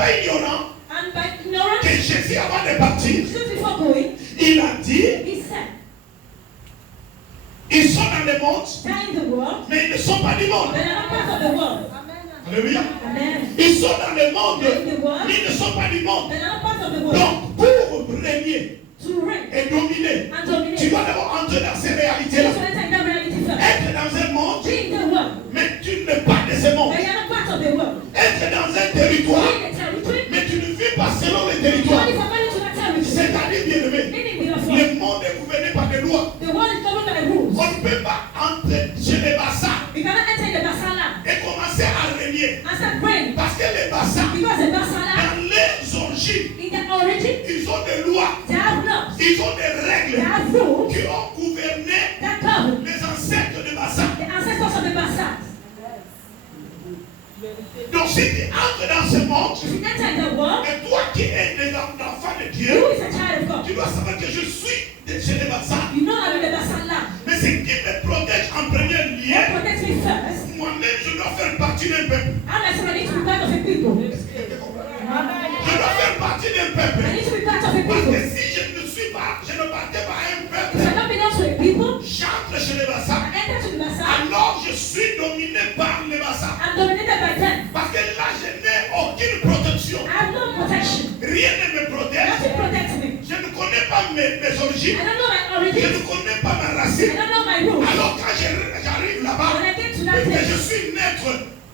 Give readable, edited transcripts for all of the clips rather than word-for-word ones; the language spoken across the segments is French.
pas ignorant And by ignorance, que Jésus, avant de partir, just before going, il a dit, he said, ils sont dans le monde, they're in the world, mais ils ne sont pas du monde. but they're not part of the world. Alléluia. Amen. Ils sont dans le monde, They're in the world, mais ils ne sont pas du monde. but they're not part of the world. Donc, pour régner To reign et dominer, and dominate, tu dois d'abord entrer dans ces you réalités-là. need to enter in that reality first. Être dans un monde, Be in the world, mais tu n'es pas de ce monde. but you're not part of the world. Être dans un Be territoire, in the territory, mais tu ne vis pas selon le you territoire. only according to that territory. C'est-à-dire, bien aimé, Meaning, beloved, le monde est gouverné par des lois. the world is governed by rules. On ne peut pas entrer chez les Bassas You cannot enter in the Basala et commencer à régner. and start praying, Parce que les Bassas, because the Basala, dans leurs origines, in their origin, ils ont des lois, they have laws, ils ont des they règles have rules qui ont gouverné that govern les ancêtres de Bassas. the ancestors of the Basas. Donc si tu entres dans ce monde, If you enter in the world, et toi qui es des enfants de Dieu, you is a child of God. tu dois savoir que je suis chez les Bassas. You know I'm in the Basala. Mais ce qui me protège en premier What lieu, protects me first, moi-même je dois faire partie d'un peuple. I'm like somebody to be part of a people. Je dois faire partie d'un peuple. I need to be part of a Parce people. que si je ne suis pas, je ne partais pas à un If I peuple, don't belong to a people, j'entre chez les Bassas. I enter to the Basa, Alors je suis dominé par les Bassas. I'm dominated by them. Parce que là je n'ai aucune protection. I have no protection. Rien ne me protège. Nothing protects me. Je ne connais pas mes origines. I don't know my Je origin. ne connais pas ma I racine. don't know my roots. Alors quand j'arrive là-bas, When I get to that et que je place, suis naître,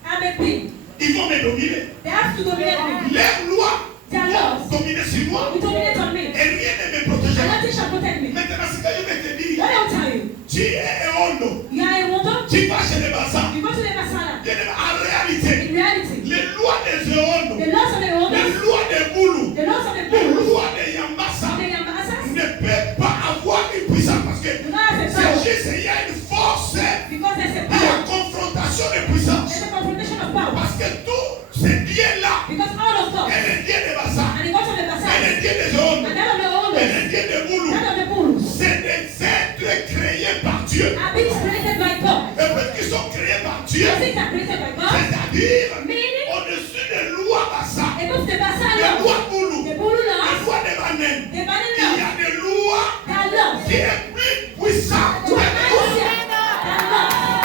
I'm a pig. ils vont me dominer. They have to dominate me. Leurs lois Their vont laws dominer sur moi. will dominate on me. Et rien ne me And protégera. nothing shall protect me. Maintenant, ce que je vais te dire, What I'll tell you, tu es hondo. you are a woman, Tu vas chez les Bassas. you go to the Basala. En réalité, In reality, les lois des Eondo, the laws of the les Odas, lois des Boulou, the laws of the les Bulls, lois des Yambassa the Yambasas, ne peuvent pas avoir une puissance parce que do not have a c'est power. juste, il y a une force, Because there's a il y a power. confrontation de puissance. There's a confrontation of power. Parce que tout ce Dieu-là, Because all of God, elle est Dieu des Bassas, and the God of the elle est Basas, Dieu des Eondo, and that of the elle Odas, est Dieu des Boulou. that of the Bulls, C'est des êtres créés par Dieu. are beings created by God. Et parce qu'ils sont créés par Dieu, The things are created by God, c'est-à-dire meaning au-dessus des lois Bassas, above the Basa des laws, lois Boulou, the Bulu des laws, lois des Banen. the Bani Il y laws, a des lois their laws, qui est plus puissant que to les a lois. their laws.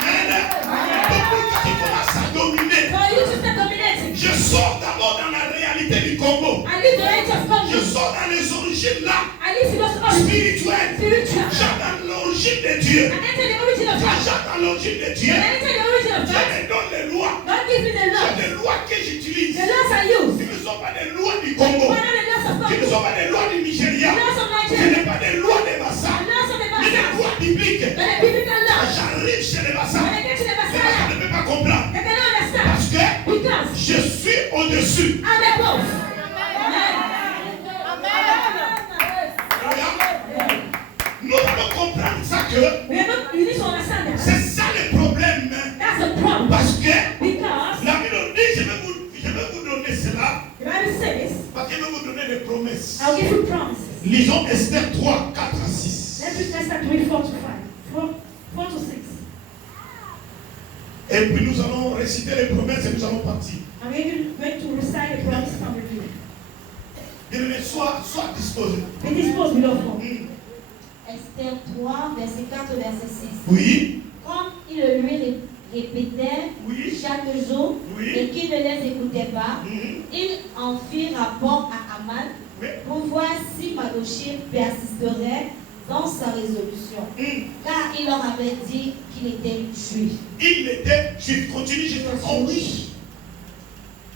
Amen. Donc pour que tu commences à dominer, For you to start dominating, je sors d'abord dans la réalité du Congo. I live the right of Je God. sors dans les origines là, I live those origins, spirituelles. spiritual. J'attends l'origine de Dieu. I enter the origin of Quand God. j'attends l'origine de Dieu, When I enter the origin of je God, me donne les lois. God gives me the C'est laws. des lois que j'utilise. The laws I use. Ce ne sont pas des lois du Congo. What are the laws of Ce ne God? sont pas des lois du Nigeria. The laws of Ce Nigeria. n'est pas des lois des Bassas. The laws of the Mais des Basas. lois bibliques. But the biblical Quand laws. j'arrive chez les Bassas, When I get to the les Bassas Basala, ne peuvent pas comprendre. they cannot understand. Parce que Because je suis au-dessus. I'm above. Amen. Nous allons comprendre ça que You need to understand that. c'est ça le problème. That's the problem. Parce que Because la Bible dit, je vais vous donner cela. the Bible says, Parce qu'il veut vous donner des promesses. I'll give you promises. Lisons Esther 3, 4 à 6. Let's read Esther 3, 4 to 5. 4 to 6. Et puis nous allons réciter les promesses et nous allons partir. I'm going to recite the promises and review. Bien-aimé, sois disposé. Be disposed, beloved. Esther 3, verset 4 au verset 6. Oui, Comme il le lui répétait oui, chaque jour oui. et qu'il ne les écoutait pas, Mhm. il en fit rapport à Aman Oui. pour voir si Mardochée persisterait dans sa résolution. Car il leur avait dit qu'il était juif. Il était juif. Continue jusqu'à 11.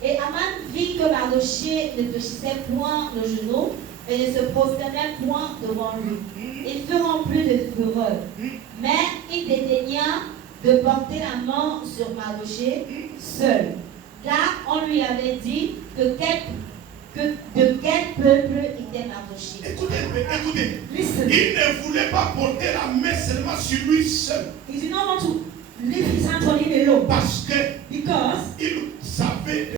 Et Aman vit que Mardochée ne fléchissait point le genou et ne se prosternait point devant lui. Il fut rempli de fureur. Mais il dédaigna de porter la main sur Mardochée seul. Car on lui avait dit de quel peuple était Mardochée. Écoutez. Listen. Il ne voulait pas porter la main seulement sur lui seul. He did not want to leave his hand on him alone. Parce que Because il savait